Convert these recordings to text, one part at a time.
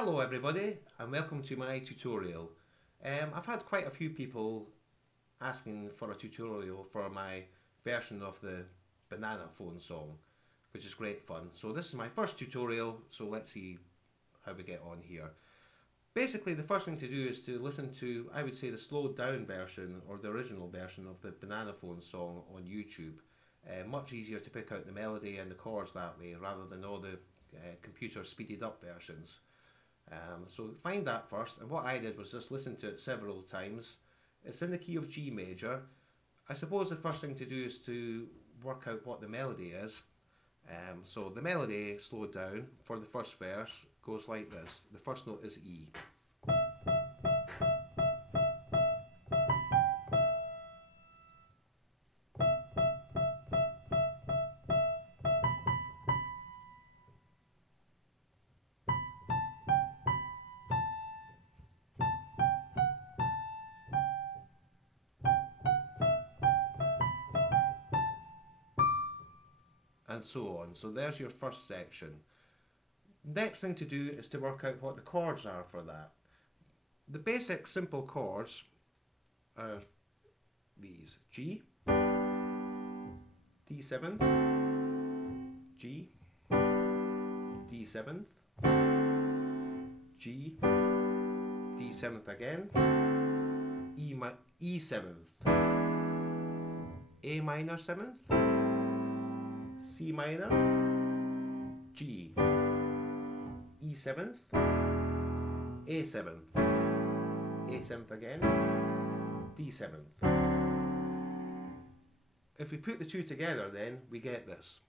Hello everybody and welcome to my tutorial. I've had quite a few people asking for a tutorial for my version of the Banana Phone song, which is great fun. So this is my first tutorial, so let's see how we get on here. Basically the first thing to do is to listen to, I would say, the slowed down version or the original version of the Banana Phone song on YouTube. Much easier to pick out the melody and the chords that way rather than all the computer speeded up versions. So find that first, and what I did was just listen to it several times. It's in the key of G major. I suppose the first thing to do is to work out what the melody is. So the melody, slowed down, for the first verse goes like this. The first note is E. And so on. So there's your first section. Next thing to do is to work out what the chords are for that. The basic simple chords are these: G, D7, G, D7, G, D7 again, E7th, A minor 7th, C minor, G, E7th, A7th, A7th again, D7th. If we put the two together, then we get this.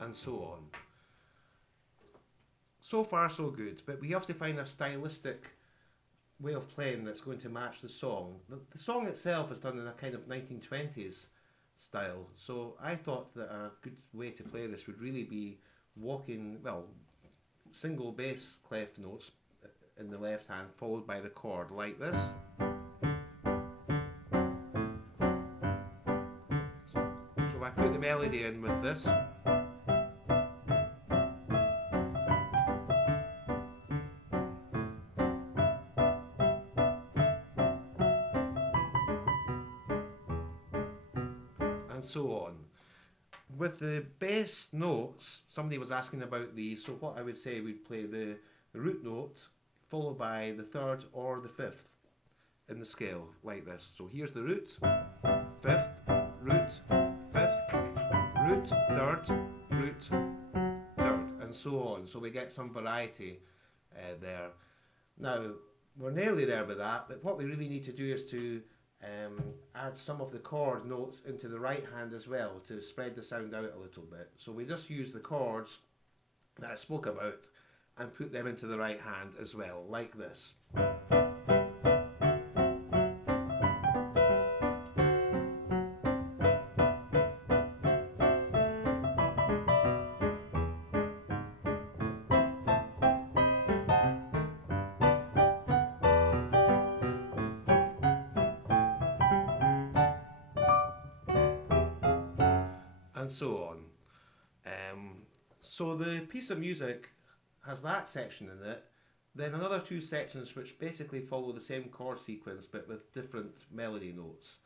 And so on. So far so good, but we have to find a stylistic way of playing that's going to match the song. The song itself is done in a kind of 1920s style, so I thought that a good way to play this would really be walking, well, single bass clef notes in the left hand followed by the chord like this. So I put the melody in with this. And so on. With the bass notes, somebody was asking about these, so what I would say, we'd play the root note followed by the third or the fifth in the scale, like this. So here's the root, fifth, root, fifth, root, third, and so on. So we get some variety there. Now, we're nearly there with that, but what we really need to do is to add some of the chord notes into the right hand as well to spread the sound out a little bit. So we just use the chords that I spoke about and put them into the right hand as well, like this. And so on. So the piece of music has that section in it, then another two sections which basically follow the same chord sequence but with different melody notes.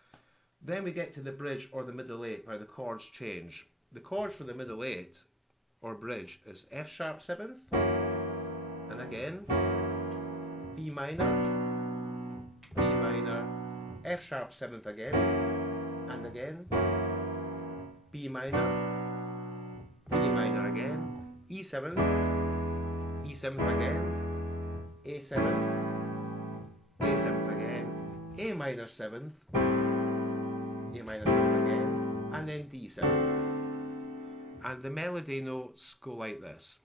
Then we get to the bridge or the middle eight where the chords change. The chords for the middle eight or bridge is F sharp 7th, and again B minor, F sharp 7th again, and again B minor again, E7th, E7th again, A7th, A7th again, A minor 7th, A minor 7th again, and then D7th. And the melody notes go like this.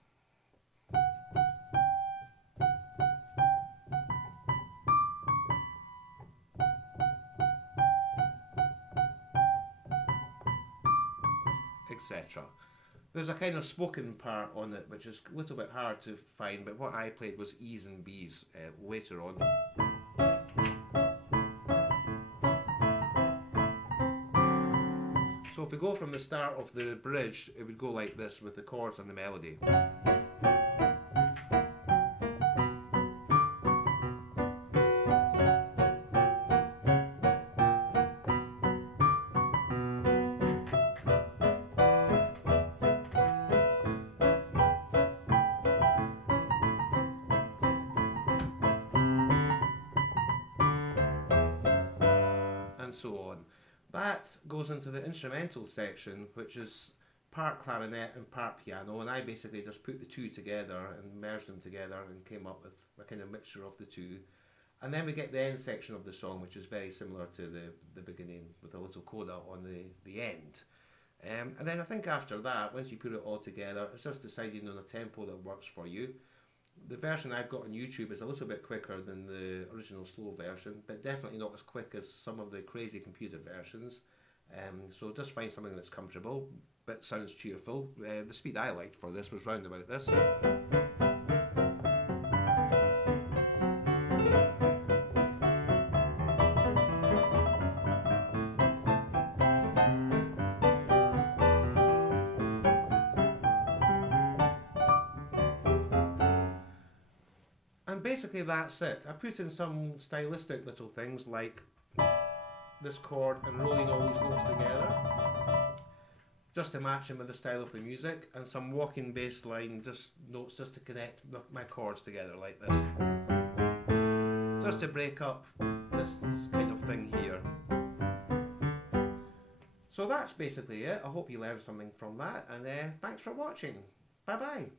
etc. There's a kind of spoken part on it, which is a little bit hard to find, but what I played was E's and B's later on. So if we go from the start of the bridge, it would go like this with the chords and the melody. And so on. That goes into the instrumental section, which is part clarinet and part piano, and I basically just put the two together and merged them together and came up with a kind of mixture of the two. And then we get the end section of the song, which is very similar to the beginning, with a little coda on the end. And then I think after that, once you put it all together, it's just deciding on a tempo that works for you. The version I've got on YouTube is a little bit quicker than the original slow version, but definitely not as quick as some of the crazy computer versions. So just find something that's comfortable, but sounds cheerful. The speed I liked for this was round about this. And basically that's it. I put in some stylistic little things like this chord and rolling all these notes together just to match them with the style of the music, and some walking bass line notes just to connect my chords together like this, just to break up this kind of thing here. So that's basically it. I hope you learned something from that, and thanks for watching. Bye bye.